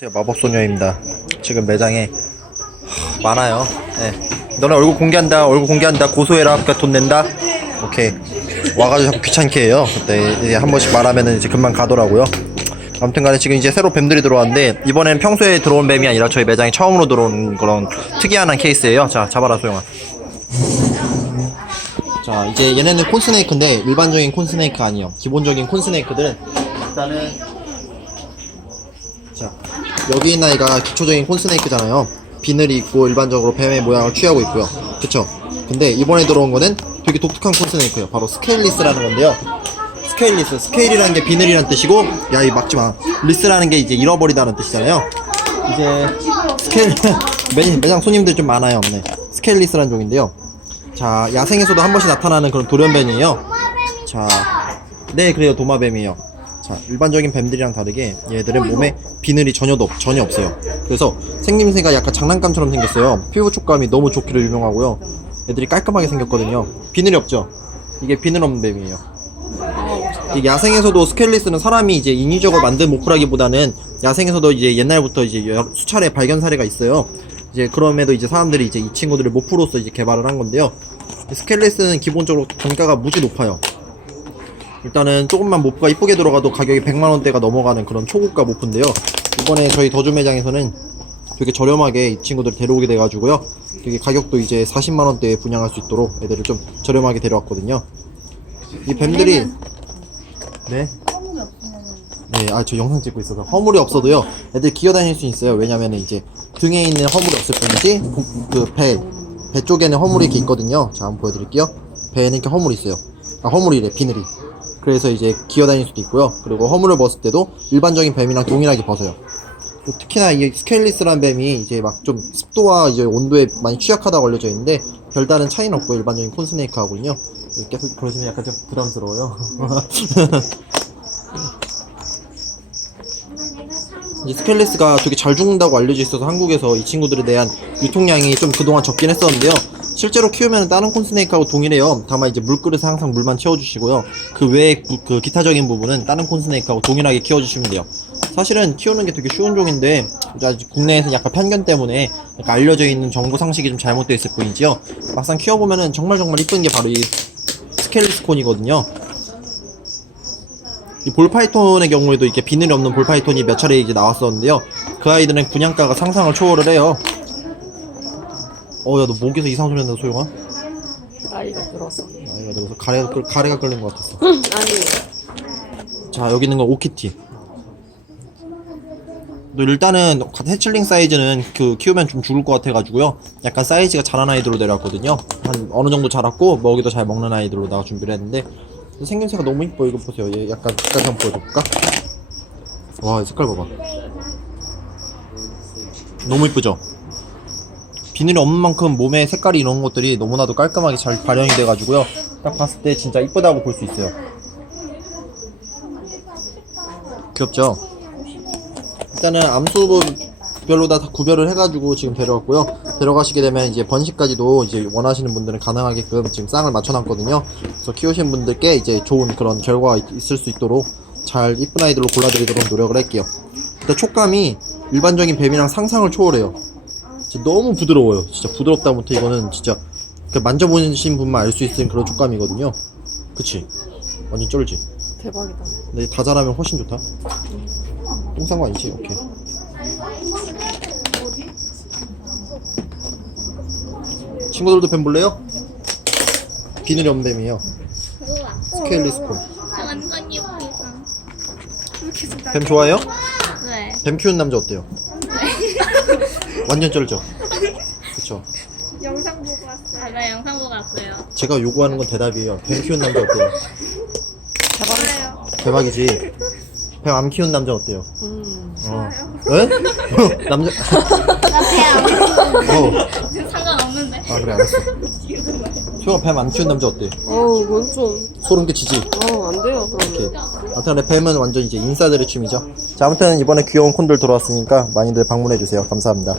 제가 마법소녀입니다. 지금 매장에 하, 많아요. 네. 너네 얼굴 공개한다, 얼굴 공개한다, 고소해라, 그러니까 돈 낸다. 오케이. 와가지고 자꾸 귀찮게 해요. 그때 이제 한 번씩 말하면은 이제 금방 가더라고요. 아무튼 간에 지금 이제 새로 뱀들이 들어왔는데, 이번엔 평소에 들어온 뱀이 아니라 저희 매장에 처음으로 들어온 그런 특이한 한 케이스예요. 자, 잡아라, 소영아. 자, 이제 얘네는 콘스네이크인데, 일반적인 콘스네이크 아니에요. 기본적인 콘스네이크들은 일단은 자 여기 있는 아이가 기초적인 콘스네이크잖아요. 비늘이 있고 일반적으로 뱀의 모양을 취하고 있고요. 그쵸? 근데 이번에 들어온 거는 되게 독특한 콘스네이크예요. 바로 스케일리스라는 건데요. 스케일리스 스케일이라는 게 비늘이란 뜻이고 야 이 막지 마. 리스라는 게 이제 잃어버리다는 뜻이잖아요. 이제 스케일 매, 매장 손님들 좀 많아요 네. 스케일리스라는 종인데요. 자 야생에서도 한 번씩 나타나는 그런 돌연뱀이에요. 자 네 그래요. 도마뱀이에요 자, 일반적인 뱀들이랑 다르게 얘들은 몸에 비늘이 전혀 없, 전혀 없어요. 그래서 생김새가 약간 장난감처럼 생겼어요. 피부 촉감이 너무 좋기로 유명하고요. 얘들이 깔끔하게 생겼거든요. 비늘이 없죠. 이게 비늘 없는 뱀이에요. 이 야생에서도 스켈리스는 사람이 이제 인위적으로 만든 모프라기보다는 야생에서도 이제 옛날부터 이제 수차례 발견 사례가 있어요. 이제 그럼에도 이제 사람들이 이제 이 친구들을 모프로서 이제 개발을 한 건데요. 스켈리스는 기본적으로 단가가 무지 높아요. 일단은 조금만 모프가 이쁘게 들어가도 가격이 100만원대가 넘어가는 그런 초고가 모프인데요 이번에 저희 더주 매장에서는 되게 저렴하게 이 친구들을 데려오게 돼가지고요 되게 가격도 이제 40만원대에 분양할 수 있도록 애들을 좀 저렴하게 데려왔거든요 이 뱀들이 네? 네, 아, 저 영상 찍고 있어서. 허물이 없어도요, 애들 기어다닐 수 있어요. 왜냐면 이제 등에 있는 허물이 없을 뿐이지, 복- 그 배, 배 쪽에는 허물이 이렇게 있거든요. 자, 한번 보여드릴게요. 배에는 이렇게 허물이 있어요. 아, 허물이래, 비늘이. 그래서 이제 기어다닐 수도 있고요. 그리고 허물을 벗을 때도 일반적인 뱀이랑 동일하게 벗어요. 또 특히나 이 스케일리스라는 뱀이 이제 막 좀 습도와 이제 온도에 많이 취약하다고 알려져 있는데 별다른 차이는 없고 일반적인 콘스네이크하고는요. 계속 그러시면 약간 좀 부담스러워요. 이 스켈리스가 되게 잘 죽는다고 알려져 있어서 한국에서 이 친구들에 대한 유통량이 좀 그동안 적긴 했었는데요. 실제로 키우면 다른 콘스네이크하고 동일해요. 다만 이제 물그릇에 항상 물만 채워주시고요. 그 외에 그, 그 기타적인 부분은 다른 콘스네이크하고 동일하게 키워주시면 돼요. 사실은 키우는 게 되게 쉬운 종인데 국내에서는 약간 편견 때문에 약간 알려져 있는 정보 상식이 좀 잘못되어 있을 뿐이지요. 막상 키워보면은 정말 정말 이쁜 게 바로 이 스켈리스 콘이거든요. 이 볼파이톤의 경우에도 이렇게 비늘이 없는 볼파이톤이 몇 차례 이제 나왔었는데요. 그 아이들은 분양가가 상상을 초월을 해요. 어, 야, 너 목에서 이상 소리 난다, 소영아? 아이가 들어서. 아이가 들어서 가래가, 끌, 가래가 끌린 것 같았어. 아니, 자, 여기 있는 건 오키티. 너 일단은 해칠링 사이즈는 그 키우면 좀 죽을 것 같아가지고요. 약간 사이즈가 자란 아이들로 내려왔거든요. 한 어느 정도 자랐고 먹이도 잘 먹는 아이들로 나가 준비를 했는데 생김새가 너무 이뻐. 이거 보세요. 얘 약간 가까이 한번 보여줄까? 와, 이 색깔 봐봐. 너무 이쁘죠? 비늘이 없는 만큼 몸에 색깔이 이런 것들이 너무나도 깔끔하게 잘 발현이 돼가지고요. 딱 봤을 때 진짜 이쁘다고 볼 수 있어요. 귀엽죠? 일단은 암수별로 다 구별을 해가지고 지금 데려왔고요. 데려가시게 되면 이제 번식까지도 이제 원하시는 분들은 가능하게끔 지금 쌍을 맞춰놨거든요. 그래서 키우신 분들께 이제 좋은 그런 결과가 있- 있을 수 있도록 잘 이쁜 아이들로 골라드리도록 노력을 할게요. 일단 촉감이 일반적인 뱀이랑 상상을 초월해요. 진짜 너무 부드러워요. 진짜 부드럽다 못해 이거는 진짜 그 만져보신 분만 알 수 있는 그런 촉감이거든요. 그치? 완전 쩔지? 대박이다. 근데 다 자라면 훨씬 좋다. 똥싼거 아니지? 오케이. 친구들도 뱀 볼래요? 비늘이 없는 뱀이에요. 스케일리스폰. 완전 예쁘다. 뱀 좋아해요? 네. 뱀 키우는 남자 어때요? 완전 쩔죠? 그쵸. 영상 보고 왔어요. 아, 나 영상 보고 왔어요. 제가 요구하는 건 대답이에요. 뱀 키우는 남자 어때요? 좋아요. 대박이지? 뱀 안 키우는 남자 어때요? 음. 어. 에? 남자, 나배안 어. 상관없는데. 아, 그래, 알았어. 소영아 뱀 안 키우는 남자 어때? 어우, 그건 좀, 소름 끼치지? 어, 안 돼요. 그러면. 아무튼 근데 뱀은 완전 이제 인싸들의 취미죠. 자, 아무튼 이번에 귀여운 콘들 돌아왔으니까 많이들 방문해주세요. 감사합니다.